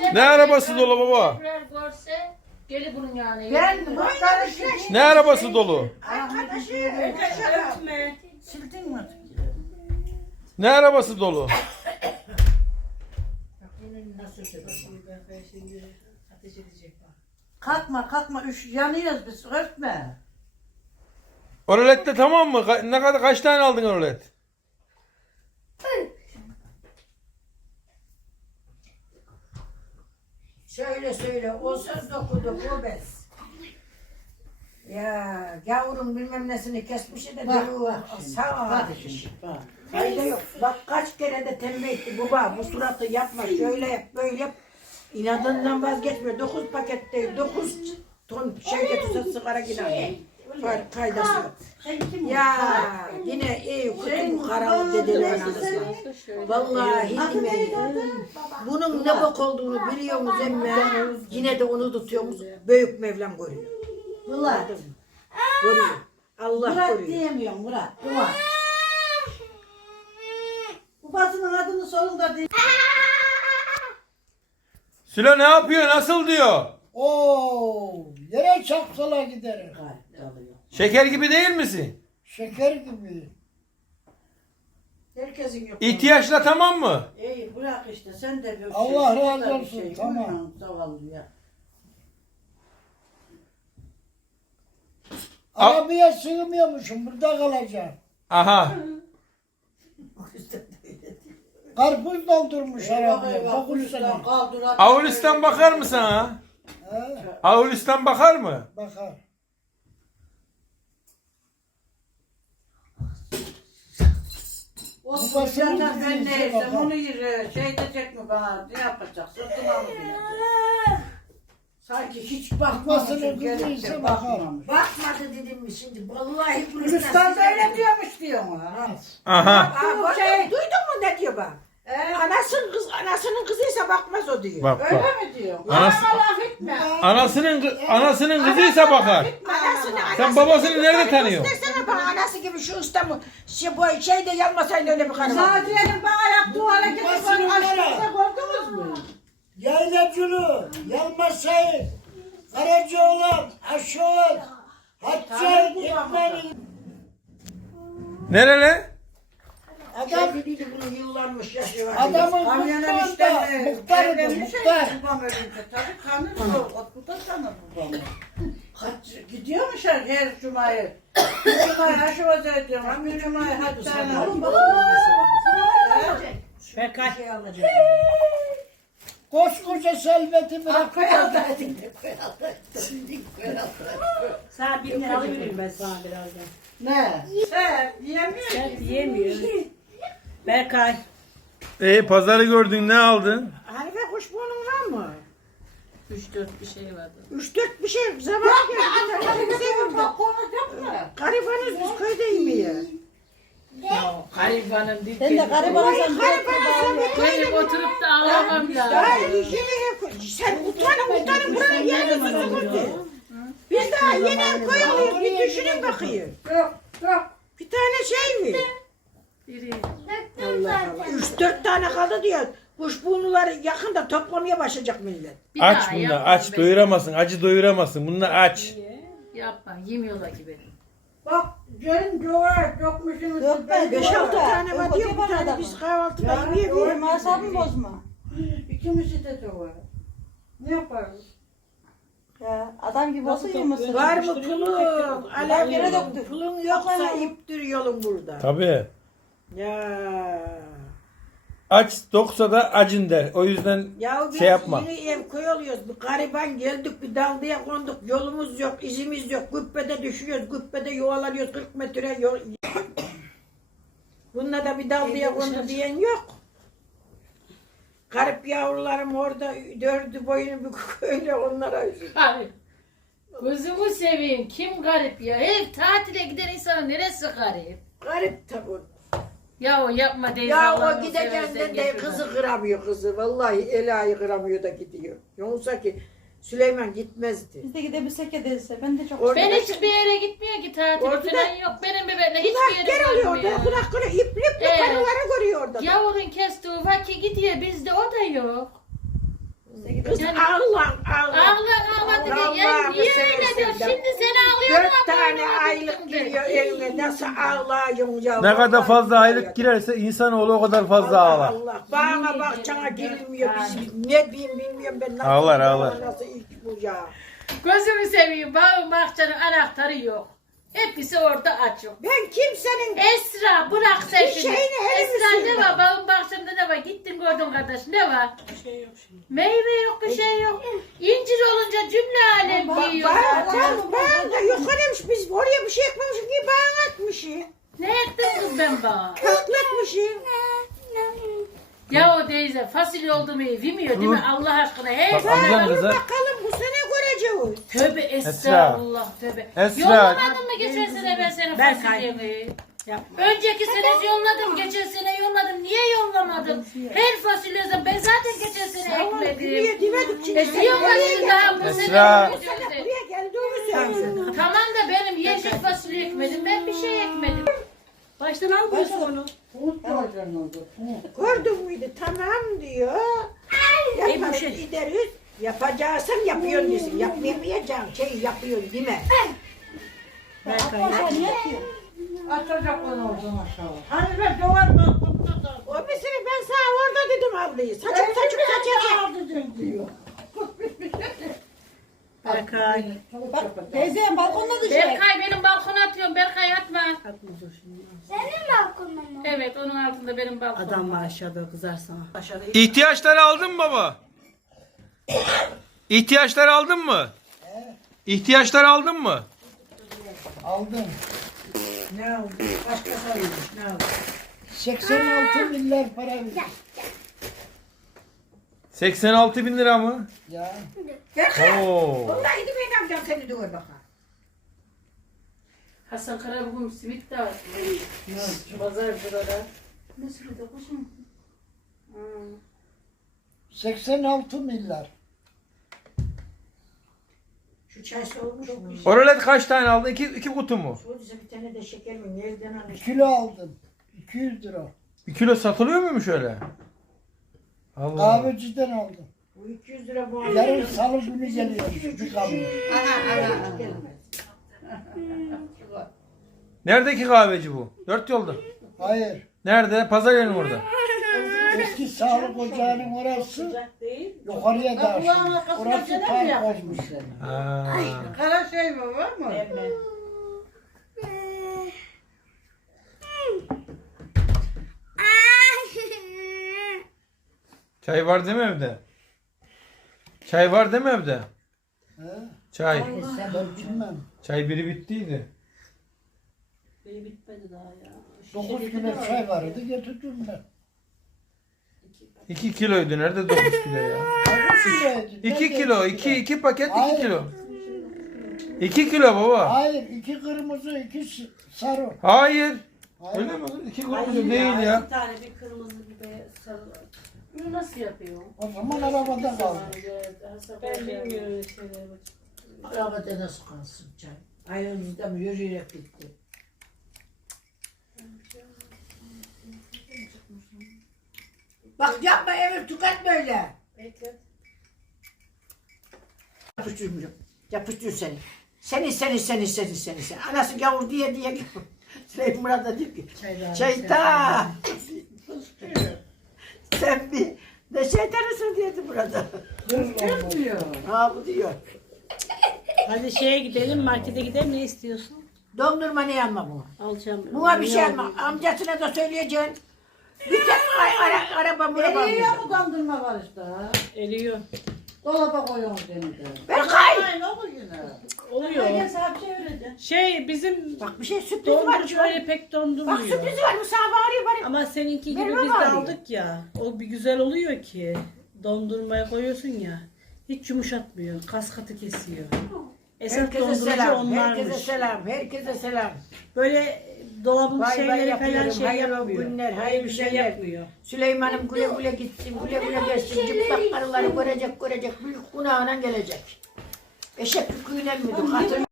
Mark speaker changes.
Speaker 1: Ne arabası dolu baba?
Speaker 2: Tekrar görse gelir bunun yani.
Speaker 3: Ben bakarım.
Speaker 1: Ne arabası dolu?
Speaker 3: Arkadaşı öpme. Sildin mi?
Speaker 1: Ne arabası dolu?
Speaker 3: Kalkma kalkma yanıyoruz biz örtme.
Speaker 1: Oralette tamam mı? Ne kadar kaç tane aldın oralet?
Speaker 4: Söyle o söz dokudu bu bez. Ya yavrum bilmem nesini kesmiş de diyor sağ ol. Fayda yok. Bak kaç kere de tembih etti baba bu suratı yapma şöyle yap böyle yap. İnadından vazgeçmiyor. 9 paket değil 9 ton şey getirse sigara gider. Faydası yok. Ya yine iyi kötü bu karalı dediler anasına. Vallahi demeyin. Bunun ne bok olduğunu biliyorsunuz emme. Yine de onu tutuyorsunuz. Büyük Mevlam görüyor.
Speaker 3: Murat.
Speaker 4: Görüyor. Allah
Speaker 3: Murat
Speaker 4: görüyor.
Speaker 3: diyemiyorum Murat. Murat. Babasının adını sonunda değil.
Speaker 1: Sülo ne yapıyor? Nasıl diyor?
Speaker 5: Oo, yere çapsala giderim.
Speaker 1: Şeker gibi değil misin?
Speaker 5: Şeker gibi.
Speaker 3: Herkesin yok.
Speaker 1: İhtiyaçla tamam mı?
Speaker 3: İyi bırak işte sen de bir
Speaker 5: Allah
Speaker 3: şey,
Speaker 5: razı
Speaker 3: sen de bir
Speaker 5: olsun,
Speaker 3: şey.
Speaker 5: tamam.
Speaker 3: Buyurun, zavallı ya.
Speaker 5: Arabaya sığmıyormuşum, burada kalacağım.
Speaker 1: Aha.
Speaker 5: Karpuz doldurmuş arabaya, 9 sene.
Speaker 1: Avulistan bakar mı sana?
Speaker 5: He,
Speaker 1: Avulistan bakar mı?
Speaker 5: bakar.
Speaker 3: O
Speaker 5: Babasının
Speaker 3: sıcakta ben
Speaker 5: dediği
Speaker 3: neysem
Speaker 5: bakar.
Speaker 3: onu yürü. Şey diyecek mi bana? Ne yapacak? Sırtıma mı binecek? Sanki hiç
Speaker 5: Babasının
Speaker 3: bakmamışım.
Speaker 5: dediği
Speaker 3: Gelince
Speaker 5: ise bakar.
Speaker 3: bakmamış.
Speaker 4: Bakmadı dedim mi şimdi? Vallahi
Speaker 3: Gülistan da öyle diyormuş diyor mu?
Speaker 1: Aha.
Speaker 4: Aa,
Speaker 3: Şey-
Speaker 4: duydun mu ne diyor bak? Anasının kızıysa bakmaz o diyor.
Speaker 1: Bak
Speaker 3: Öyle
Speaker 1: bak.
Speaker 3: mi diyor?
Speaker 1: Anası-
Speaker 3: Bana laf etme.
Speaker 1: Anasının kızıysa bakar. Sen babasını nerede tanıyorsun?
Speaker 4: Desene bana anası gibi şu İstanbul bu şeyde yanmasaydı öyle bir karı var.
Speaker 3: Sadiye'nin bana yaptığı hareketi
Speaker 5: Babasının
Speaker 3: var.
Speaker 5: nereye?
Speaker 3: Aşkınıza gördünüz mü?
Speaker 5: Yaylacılı, Yalmaz Sayın, Karacaoğlan, Aşoğlan, Haccay, İkbal.
Speaker 1: Nereli?
Speaker 5: Adam,
Speaker 4: Dedi bunu yıllanmış yaşı var.
Speaker 5: adamın
Speaker 3: Kamyoner
Speaker 5: muhtarı
Speaker 3: işte
Speaker 5: muhtarıdır,
Speaker 3: evlenmiş
Speaker 5: muhtar.
Speaker 3: ya, babam ölünce tabii tanır bu da tanır babamı. Gidiyormuş her cumayı. Bir cumayı aşıva ediyorum, bir cumayı hatta
Speaker 4: Kaç şey alacak.
Speaker 5: Koskoca selveti bırak.
Speaker 6: Sana 1 lira alabilirim ben sana birazdan.
Speaker 3: Ne? Sen yiyemiyor
Speaker 6: Sen
Speaker 3: ki.
Speaker 6: yiyemiyorsun. Berkay.
Speaker 1: Pazarı gördün ne aldın?
Speaker 4: Hanife kuşburnun var mı?
Speaker 2: 3-4 bir şey vardı.
Speaker 4: 3-4 bir şey zaman geldi.
Speaker 3: Bak konuşacak mı?
Speaker 4: Garibanız biz köyde yemeği.
Speaker 2: Garibanın bir
Speaker 6: Sen de garibansan
Speaker 2: Gelip oturup da ağlamam lazım.
Speaker 4: Sen utanın buraya geliyorsunuz. Biz daha yeni ev koyuyoruz. Bir düşünün bakayım.
Speaker 3: Yok.
Speaker 4: Bir tane şey mi?
Speaker 2: Biri.
Speaker 4: 3-4 tane kaldı diyor. Kuşburnuları yakında toplamaya başlayacak millet.
Speaker 2: Bir
Speaker 1: Aç
Speaker 2: daha
Speaker 1: bunlar
Speaker 2: yapmam
Speaker 1: aç
Speaker 2: ben.
Speaker 1: doyuramazsın acı doyuramazsın bunlar aç.
Speaker 2: Yapma yemiyorlar ki beni.
Speaker 3: Bak gelin dua yokmuşsunuz.
Speaker 6: Yok ben
Speaker 4: 5-6 tane var diyor. Bir tane biz kahvaltıda yiyebiliriz.
Speaker 6: Benim asabımı bozma.
Speaker 3: İkimizi de dua. Ne yaparız?
Speaker 6: Ya adam gibi olsa yemesin.
Speaker 4: Var mı pulun? Alev
Speaker 6: Yere
Speaker 4: yere
Speaker 6: döktü.
Speaker 4: pulun yoksa iptir yolun burada.
Speaker 1: Tabii.
Speaker 4: Ya.
Speaker 1: Aç doksa da acın der. O yüzden
Speaker 4: Ya biz
Speaker 1: şey yapma.
Speaker 4: yeni ev koyuyoruz. Bir gariban geldik bir dalgaya konduk. Yolumuz yok, izimiz yok. Güppede düşüyoruz, güppede yuvalanıyoruz 40 metre yol. Bununla da bir dalgaya kondu diyen yok. Garip yavrularım orada dördü boyunu bir öyle onlara.
Speaker 2: Garip. Gözümü seveyim. Kim garip ya? Hep tatile giden insanın neresi garip?
Speaker 4: Garip tabii.
Speaker 2: Ya o yapma değil.
Speaker 4: Ya
Speaker 2: Allah'ını
Speaker 4: o gideceğinden
Speaker 2: seversen
Speaker 4: de
Speaker 2: getir
Speaker 4: kızı
Speaker 2: bana.
Speaker 4: kıramıyor kızı. Vallahi Ela'yı kıramıyor da gidiyor. Yoksa ki Süleyman gitmezdi.
Speaker 6: Biz de gidebilsek ya dese. Ben de çok
Speaker 4: Orada
Speaker 2: Ben
Speaker 4: da-
Speaker 2: hiçbir yere gitmiyor ki tatil
Speaker 4: Orada
Speaker 2: falan yok. Benim bebeğimle hiçbir
Speaker 4: Kulak
Speaker 2: yere
Speaker 4: gel oluyor
Speaker 2: görmüyor.
Speaker 4: orada. Kulak böyle ipli
Speaker 2: Evet.
Speaker 4: karıları görüyor orada.
Speaker 2: Yavurun kestiği vakit gidiyor. Bizde o da yok.
Speaker 4: Kız
Speaker 2: Yani-
Speaker 4: ağla.
Speaker 2: Ağla diye. Ya
Speaker 4: Allah'ını
Speaker 2: niye öyle
Speaker 4: seversen
Speaker 2: diyor?
Speaker 4: de.
Speaker 2: Şimdi sen ağlıyorsun
Speaker 4: 4
Speaker 2: ama
Speaker 4: tane
Speaker 2: ağlamadın
Speaker 4: aylık
Speaker 2: şimdi.
Speaker 4: geliyor evine. Nasıl ağlayın ya?
Speaker 1: Ne kadar
Speaker 4: Vallahi
Speaker 1: fazla
Speaker 4: billahi
Speaker 1: aylık
Speaker 4: ya.
Speaker 1: girerse insanoğlu o kadar fazla
Speaker 4: Allah
Speaker 1: ağlar.
Speaker 4: Allah. Bana bahçana girilmiyor. Biz ne diyeyim bilmiyorum ben. Nasıl
Speaker 1: Ağlar,
Speaker 4: ya,
Speaker 1: ağlar.
Speaker 4: Nasıl ilk bu ya?
Speaker 2: Gözümü seveyim. Bağın bahçenin anahtarı yok. Hepsi orada açık.
Speaker 4: Ben kimsenin
Speaker 2: Esra bırak sen
Speaker 4: Bir
Speaker 2: şimdi.
Speaker 4: şeyini elimi
Speaker 2: Esra ne
Speaker 4: sürme.
Speaker 2: var? Bağın bahçemde ne var? Gittin gördün kardeş ne var?
Speaker 6: Bir şey yok şimdi.
Speaker 2: Meyve yok bir şey yok. İncir olunca cümle alem yiyor zaten.
Speaker 4: Bana yukarıymış biz oraya bir şey ekmemişiz ki bana atmışız.
Speaker 2: Ne ettin kız ben bana?
Speaker 4: Kökletmişiz.
Speaker 2: Ya o teyze fasulye oldu mu bilmiyor değil mi? Allah aşkına her
Speaker 1: Bak
Speaker 2: sene.
Speaker 1: amcan kızı.
Speaker 4: Bakalım bu sene göreceğiz.
Speaker 2: Tövbe estağfurullah tövbe.
Speaker 1: Esra.
Speaker 2: Yollamadın mı geçen sene ben senin
Speaker 6: Ben
Speaker 2: fasulyeni?
Speaker 6: Yapma.
Speaker 2: Önceki sene yolladım, geçen sene yolladım. Niye yollamadım? Her fasulyeden ben zaten geçen sene ekmedim.
Speaker 4: Buraya demedik çünkü.
Speaker 2: Yollamadın daha bu sene.
Speaker 1: Esra.
Speaker 2: yollamadın.
Speaker 4: Buraya geldiğimiz söyle.
Speaker 2: Tamam da benim yeşil fasulye ekmedim. Ben bir şey ekmedim.
Speaker 6: Baştan almıyorsun onu.
Speaker 4: Gördün müydü? Tamam diyor. Yaparız
Speaker 6: şey-
Speaker 4: gideriz. Yapacaksan yapıyorsun diyorsun. Yapmayamayacağım şey yapıyorsun değil mi?
Speaker 3: Atacak onu oradan aşağı. Hani ben duvar baktım da.
Speaker 4: O mesela ben sana orada dedim ablayı. Saçık saçacak.
Speaker 3: Aldı diyor.
Speaker 6: Berkay.
Speaker 5: Teyzem balkonda düşer.
Speaker 2: Berkay benim balkona atıyorum. Berkay atma.
Speaker 6: Atma dur şimdi.
Speaker 2: Evet onun altında benim balkonum.
Speaker 6: Adam var aşağıda kızar sana. Aşağıda
Speaker 1: İhtiyaçları aldın mı baba? İhtiyaçları aldın mı? İhtiyaçları aldın mı?
Speaker 5: Aldım.
Speaker 4: Ne oldu? Başka soruyormuş. Ne oldu?
Speaker 5: 86 milyar para verdim.
Speaker 1: 86 bin lira mı?
Speaker 5: Ya.
Speaker 1: Oo.
Speaker 4: Vallahi de ben amcam seni de gör bakalım.
Speaker 2: Hasan Kara bugün simit de var. Pazar burada. Ne simit kuşum?
Speaker 5: 86 milyar.
Speaker 4: Şu çay soğumuş mu?
Speaker 1: Oralet kaç tane aldın? İki kutu mu?
Speaker 4: Şurada bir tane de şeker mi? Nereden almış?
Speaker 5: Kilo aldım. 200 lira.
Speaker 1: 1 kilo satılıyor muymuş öyle? Allah Allah.
Speaker 5: Kahveciden aldım.
Speaker 4: Bu 200 lira bu.
Speaker 5: Yarın salı günü geliyor. Bir kamyon.
Speaker 1: Neredeki kahveci bu? 4 yolda.
Speaker 5: Hayır.
Speaker 1: Nerede? Pazar yeri mi orada?
Speaker 5: Eski sağlık ocağının orası
Speaker 6: sıcak değil.
Speaker 5: yukarıya da
Speaker 3: Kulağın
Speaker 5: açılmış.
Speaker 3: arkasına
Speaker 5: Orası
Speaker 3: gene mi
Speaker 5: park
Speaker 3: yapmışmış
Speaker 5: olmuş.
Speaker 3: seni?
Speaker 1: Ha.
Speaker 3: Kara şey mi var mı?
Speaker 6: Evet.
Speaker 1: Çay var değil mi evde? Çay var değil mi evde?
Speaker 5: He?
Speaker 1: Çay.
Speaker 5: Ben bilmem.
Speaker 1: Çay biri bittiydi.
Speaker 6: Benim bitmedi daha ya.
Speaker 5: 9 kilo çay vardı getirdim ben.
Speaker 1: 2 kiloydu. Nerede 9 kilo ya? 2 kilo. 2 paket 2
Speaker 5: Hayır.
Speaker 1: kilo. 2 kilo baba.
Speaker 5: Hayır, 2 kırmızı, 2 sarı.
Speaker 1: Hayır.
Speaker 5: Hayır.
Speaker 1: Öyle mi? 2 kilo değil ya.
Speaker 6: Bir tane bir kırmızı bir beyaz sarı var.
Speaker 2: Bunu nasıl yapıyor?
Speaker 5: O zaman arabada kaldı.
Speaker 6: Ben bilmiyorum öyle şeyleri.
Speaker 4: Arabada nasıl kalsın çay? Ayağınızda mı yürüyerek gitti? Bak yapma Emir tüketme öyle.
Speaker 6: Bekle.
Speaker 4: Yapıştırmıyorum. Yapıştır seni. Seni. Anası gavur diye Süleyman Murat'a diyor ki. Şeytan. Sen bir ne şeytanısın diyordu burada.
Speaker 3: Diyor.
Speaker 4: Ha bu diyor.
Speaker 6: Hadi şeye gidelim markete gidelim ne istiyorsun?
Speaker 4: Dondurma ne yanma bu?
Speaker 6: Alacağım.
Speaker 4: Buna bir şey alma. Amcasına da söyleyeceksin. Bir tek araba buna
Speaker 3: Eriyor
Speaker 4: bağlayacak.
Speaker 3: mu dondurma var işte ha?
Speaker 6: Eriyor.
Speaker 3: Dolaba koyuyoruz beni de.
Speaker 4: Ben kay.
Speaker 3: Ay ne olur yine.
Speaker 6: Oluyor.
Speaker 3: Gel sana bir şey öğreteceğim.
Speaker 6: Şey bizim
Speaker 4: Bak bir şey sürpriz var.
Speaker 6: dondurucu öyle pek
Speaker 4: Bak
Speaker 6: dondurmuyor.
Speaker 4: sürpriz var. Bu sana bağırıyor bari.
Speaker 6: Ama seninki gibi
Speaker 4: Merhaba
Speaker 6: biz de
Speaker 4: abi.
Speaker 6: aldık ya. O bir güzel oluyor ki. Dondurmaya koyuyorsun ya. Hiç yumuşatmıyor. Kas katı kesiyor. Esas
Speaker 4: Herkese
Speaker 6: dondurucu
Speaker 4: selam.
Speaker 6: onlarmış.
Speaker 4: Herkese selam. Herkese selam.
Speaker 6: Böyle dolabın
Speaker 4: Bay bay
Speaker 6: şeyleri
Speaker 4: yapıyorum.
Speaker 6: falan şey
Speaker 4: Hayırlı
Speaker 6: yapmıyor.
Speaker 4: günler, hayırlı
Speaker 6: Hayır bir şey
Speaker 4: şeyler.
Speaker 6: yapmıyor.
Speaker 4: Süleyman'ım güle güle gitsin. Güle güle gelsin. Cıplak karıları görecek. Büyük günahına gelecek. Eşek yüküyle miydi? Hatırlıyor